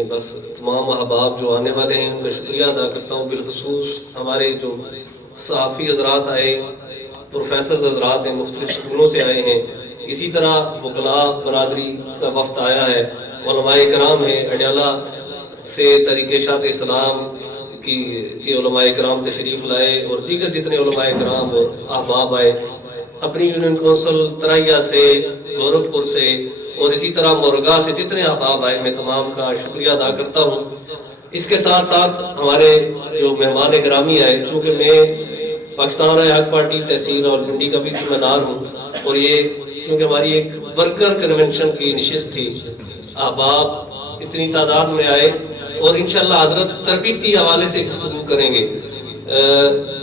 میں بس تمام احباب جو آنے والے ہیں ان کا شکریہ ادا کرتا ہوں. بالخصوص ہمارے جو صحافی حضرات آئے، پروفیسرز حضرات ہیں، مختلف سکولوں سے آئے ہیں. اسی طرح وکلاء برادری کا وفد آیا ہے، علماء کرام ہیں، اڈیالہ سے طریقہ شاط اسلام کی علماء کرام تشریف لائے، اور دیگر جتنے علماء کرام اور احباب آئے. اپنی یونین کونسل ترائیا سے، گورکھپور سے اور اسی طرح مورگا سے جتنے احباب آئے، میں تمام کا شکریہ ادا کرتا ہوں. اس کے ساتھ ساتھ ہمارے جو مہمان گرامی آئے، چونکہ میں پاکستان رائے حق پارٹی تحصیل راولپنڈی کا بھی ذمہ دار ہوں، اور یہ چونکہ ہماری ایک ورکر کنونشن کی نشست تھی، احباب اتنی تعداد میں آئے، اور انشاءاللہ حضرت تربیتی حوالے سے گفتگو کریں گے.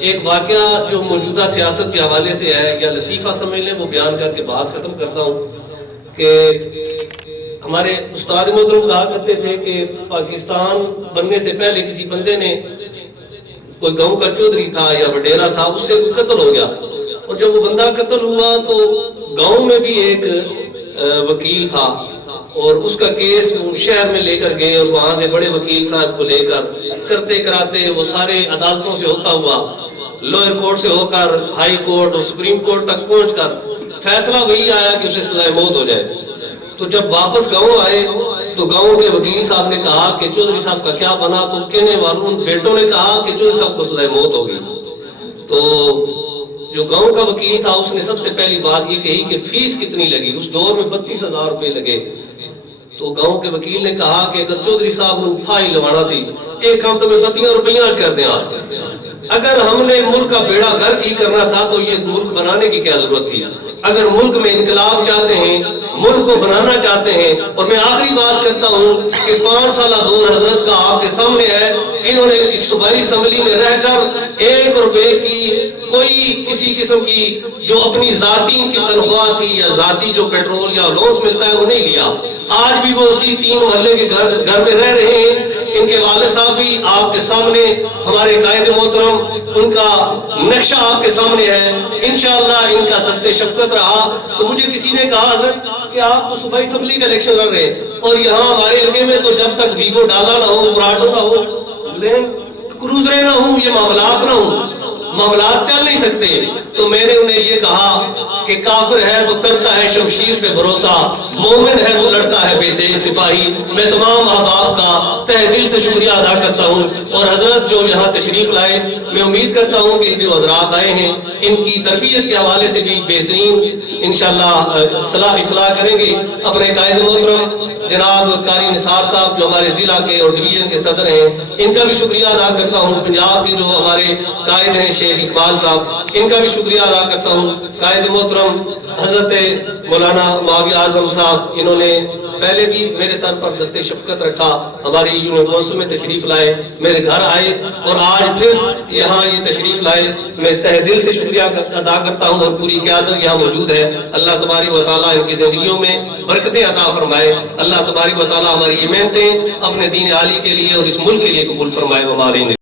ایک واقعہ جو موجودہ سیاست کے حوالے سے ہے، یا لطیفہ سمجھ لیں، وہ بیان کر کے بات ختم کرتا ہوں. کہ ہمارے استاد محترم کہا کرتے تھے کہ پاکستان بننے سے پہلے کسی بندے نے، کوئی گاؤں کا چودھری تھا یا وڈیرا تھا، اس سے قتل ہو گیا، اور جب وہ بندہ قتل ہوا تو گاؤں میں بھی ایک وکیل تھا، اور اس کا کیس شہر میں لے کر گئے، اور وہاں سے بڑے وکیل صاحب کو لے کر کرتے کراتے وہ سارے عدالتوں سے ہوتا ہوا، لوئر کورٹ سے ہو کر ہائی کورٹ اور سپریم کورٹ تک پہنچ کر فیصلہ وہی آیا کہ اسے سزائے موت ہو جائے. تو جب واپس گاؤں آئے تو گاؤں کے وکیل صاحب نے کہا کہ چودھری صاحب کا کیا بنا، تو کہنے والوں بیٹوں نے کہا کہ چودھری صاحب کو سزائے موت ہوگی. تو جو گاؤں کا وکیل تھا اس نے سب سے پہلی بات یہ کہی کہ فیس کتنی لگی. اس دور میں 32,000 روپے لگے. تو گاؤں کے وکیل نے کہا کہ اگر چودھری صاحب نے پھائی لوانا سی، ایک کام تو میں 32 روپیہ کر دیں. اگر ہم نے ملک کا بیڑا گھر کی کرنا تھا تو یہ ملک بنانے کی کیا ضرورت تھی؟ اگر ملک میں انقلاب چاہتے ہیں، ملک کو بنانا چاہتے ہیں، اور میں آخری بات کرتا ہوں کہ 5 سالہ دور حضرت کا آپ کے سامنے ہے، انہوں نے اس صوبائی اسمبلی میں رہ کر 1 روپے کی کوئی کسی قسم کی جو اپنی ذاتی کی تنخواہ تھی یا ذاتی جو پیٹرول یا لونس ملتا ہے وہ نہیں لیا. آج بھی وہ اسی 3 محلے کے گھر میں رہ رہے ہیں. ان کے والد صاحب بھی آپ کے سامنے، ہمارے قائد محترم، ان کا نقشہ آپ کے سامنے ہے. انشاءاللہ ان کا دست شفقت رہا. تو مجھے کسی نے کہا حضرت کہ آپ تو صوبائی اسمبلی کا الیکشن لڑ رہے ہیں، اور یہاں ہمارے علاقے میں تو جب تک ویگو ڈالا نہ ہو، پراڈو نہ ہو، لینڈ کروزریں نہ ہوں، یہ معاملات نہ ہوں، معاملات چل نہیں سکتے. تو میں نے انہیں یہ کہا کہ کافر ہے تو کرتا ہے شمشیر پہ بھروسہ، مومن ہے تو لڑتا ہے بے تیغ سپاہی. میں تمام احباب کا تہ دل سے شکریہ ادا کرتا ہوں، اور حضرت جو یہاں تشریف لائے، میں امید کرتا ہوں کہ جو حضرات آئے ہیں ان کی تربیت کے حوالے سے بھی بہترین انشاءاللہ اصلاح کریں گے. اپنے قائد محترم جناب قاری نثار صاحب جو ہمارے ضلع کے اور ڈویژن کے صدر ہیں، ان کا بھی شکریہ ادا کرتا ہوں. پنجاب کے جو ہمارے قائد ہیں شیخ اقبال صاحب، ان کا بھی شکریہ ادا کرتا ہوں. قائد محترم حضرت مولانا معاویہ اعظم صاحب، انہوں نے پہلے بھی میرے سر پر دست شفقت رکھا، ہماری یونین کونسل میں تشریف لائے، میرے گھر آئے، اور آج پھر یہاں یہ تشریف لائے. میں تہ دل سے شکریہ ادا کرتا ہوں، اور پوری قیادت یہاں موجود ہے. اللہ تبارک و تعالیٰ ان کی زندگیوں میں برکتیں عطا فرمائے. اللہ تبارک و تعالیٰ ہماری یہ محنتیں اپنے دین عالی کے لیے اور اس ملک کے لیے قبول فرمائے.